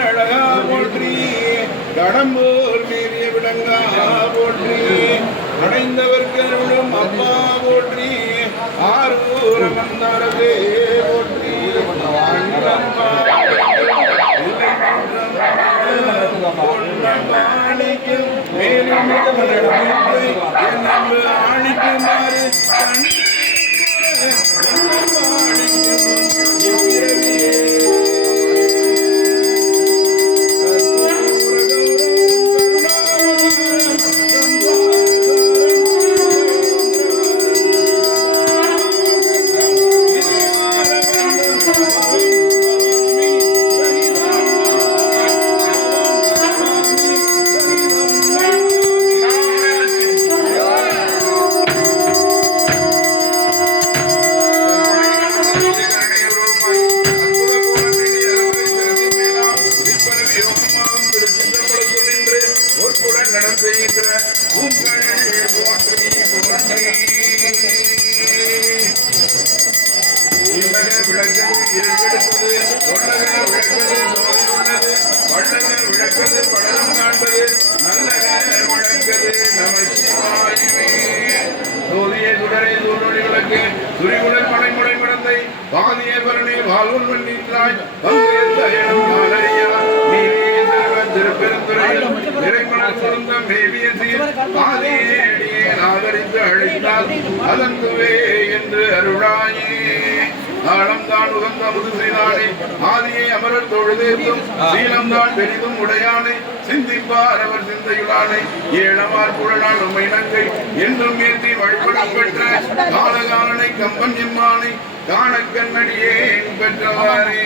அழகா போற்றி கடம்பூர் மீறிய விளங்கா போற்றி அடைந்தவர்க்கு அருளும் அப்பா போற்றி ஆரூர மந்தாரதே போற்றி மேலும் ஆணிக்குமாறு அதந்துவே என்று அருளாயே ஆழம்தான் உகந்த முதுசைதானே ஆதியை அமரர் தொழுதேத்தும் சீலம்தான் பெரிதும் உடையானை சிந்திப்பார் அவர் சிந்தையுளானை ஏழமார் புழலால் உம்மை நங்கை என்றும் ஏற்றி வழிபடம் பெற்ற காலகாலனை கம்பன் எம்மானை காண கண்ணடியேன் பெற்றவாறே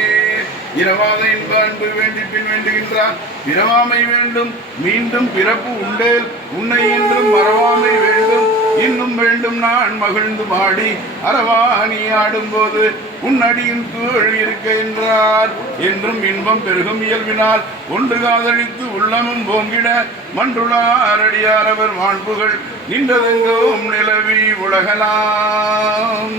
இரவாத இன்ப அன்பு வேண்டி பின் வேண்டுகின்றார் பிறவாமை வேண்டும் மீண்டும் பிறப்பு உண்டேல் உன்னை என்றும் மறவாமை வேண்டும் இன்னும் வேண்டும் நான் மகிழ்ந்து பாடி அரவாணி ஆடும்போது உன்னடியின் கீழ் இருக்க என்றார் என்றும் இன்பம் பெருகும் இயல்பினால் ஒன்று காதலித்து உள்ளமும் போங்கிட மன்றுளார் அடியார் அவர் மாண்புகள் நின்றதெங்கும் நிலவி உலகலாம்.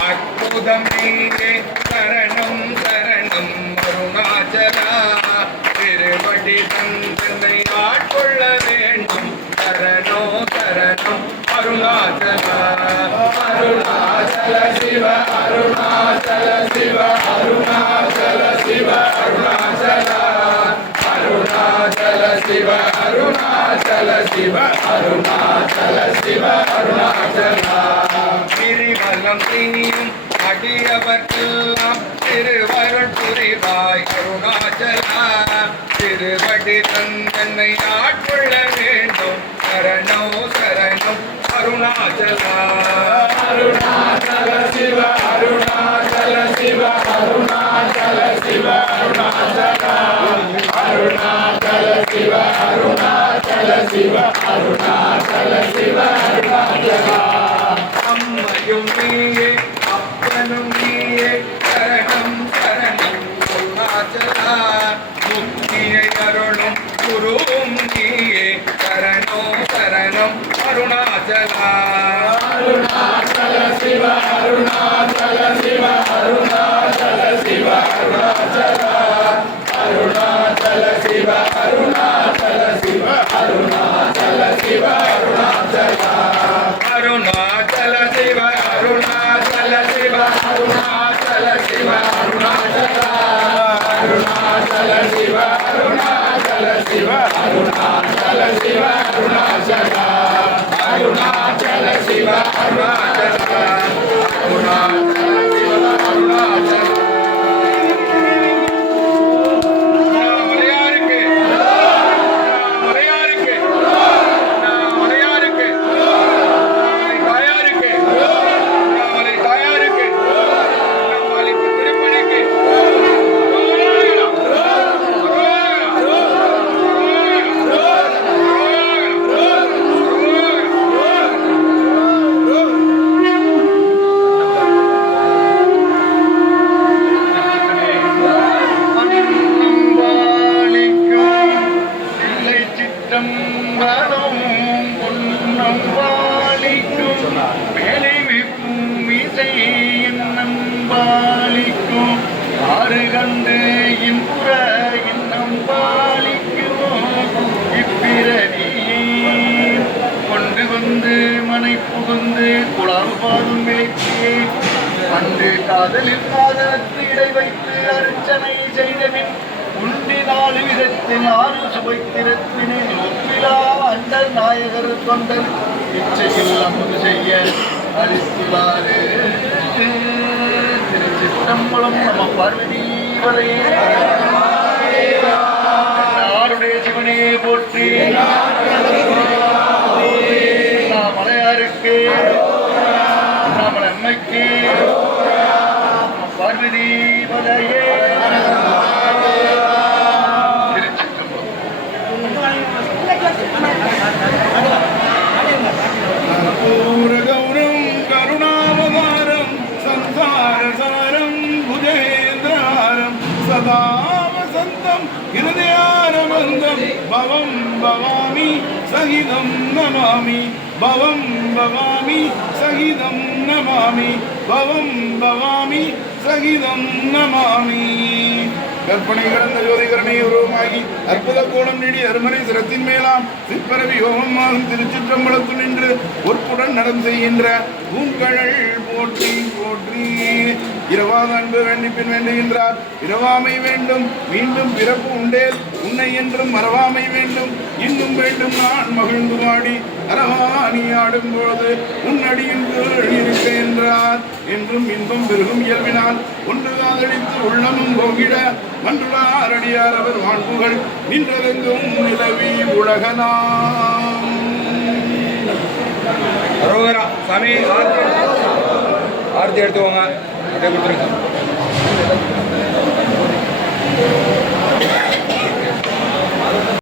அற்புதம் நீயே சரணம் சரணம் அருணாச்சலா திருவடி தந்தை ஆட்கொள்ள வேண்டும் சரணோ சரணம் அருணாச்சலா அருணாச்சல சிவ அருணாச்சல சிவ அருணாச்சல சிவ அருணாச்சலா அருணாச்சல சிவ அருணாச்சல சிவ அருணாச்சல சிவ அருணாச்சலா கிரிவலம் நீயும் அடியவர்க்கெல்லாம் திருவருள் புரிவாய் அருணாச்சலா திருவடி தந்தன்னை ஆட்கொள்ள வேண்டும் சரணோ சரணம் அருணாச்சலா அருணாச்சல சிவ அருணாச்சல சிவ அருணாச்சல சிவ அருணாச்சலா அருணாச்சல சிவ அருணாச்சல சிவ அருணாச்சல சிவ அருணாச்சலா அம்மையும் நீயே அப்பனும் நீயே சரணம் சரணம் அருணாச்சலா முக்தியை அருளும் குருவும் நீயே சரணோ சரணம் அருணா அருணாச்சலா அருணாச்சல சிவ அருணாச்சல சிவ அருணாச்சல சிவ அருணாச்சலா அருணாச்சல சிவ அருணாச்சல சிவ அருணாச்சல சிவ அருணாச்சலா அருணாச்சல சிவ அருணாச்சல சிவ அருணாச்சல சிவ அருணாச்சலா அருணாச்சல சிவ அருணாச்சல சிவ அருணாச்சல சிவ அருணாச்சலா அருணாச்சல சிவ அருணாச்சலா அருணாச்சல சிவ அருணாச்சலா மலையாருக்கு மலையாருக்கு மலையாருக்கு தாயாருக்கு மலை தாயாருக்கு மலைக்கு திருப்பணிக்கு ஆறு கண்டு இன்புற இன்னம் பாலிக்கும் இப்பிறவியே கொண்டு வந்து மனை புகுந்து குழாம் பாதும் விளைத்தியே அன்று காதலில் காதலத்து இடை வைத்து அர்ச்சனை செய்தபின் உண்டி 4 விதத்தில் 6 சுவைத்திரத்தினில் ஒப்பிலா அண்டர் நாயகர் தொண்டர் இச்சையில் அமுது செய்ய அளித்துள்ளாரு திருச்சிற்றம்பலம் நம பார்வதி வரையே நாடுடைய சிவனே போற்றி மலையாருக்கு நாம அம்மைக்கு பார்வதி வரையே கௌரம் கருணாவதாரம் சம்சாரசாரம் புஜேந்திராரம் சதா வசந்தம் ஹிருதயாரவந்தம் பவம் பவாமி சகிதம் நமாமி பவம் பவாமி சகிதம் நமாமி பவம் பவாமி சகிதம் நமாமி கற்பனை கடந்த ஜோதிகரணை உருவமாகி அற்புத கோலம் நீடி அருமனை சிரத்தின் மேலாம் சிற்பரவி யோகமாகும் திருச்சிற்றம்பலத்து நின்று ஒற்புடன் நடம் செய்கின்ற பூங்கழல் போற்றி போற்றி இரவாத அன்பு வேண்டிப்பின் வேண்டுகின்றார் இரவாமை வேண்டும் மீண்டும் பிறப்பு உண்டேல் உன்னை என்றும் மறவாமை வேண்டும் இன்னும் வேண்டும் நான் மகிழ்ந்து பாடி அரவாணி ஆடும் பொழுது உன்னடியின் கீழ் இருக்க என்றார் என்றும் இன்பம் பெருகும் இயல்பினால் ஒன்று காதலித்து உள்ளமும் போகிட மன்றுளார் அடியார் அவர் வாழ்வுகள் நின்றதெங்கும் நிலவி உலகனாம். அரோகரா சாமி ஆர்த்தி எடுத்துவாங்க.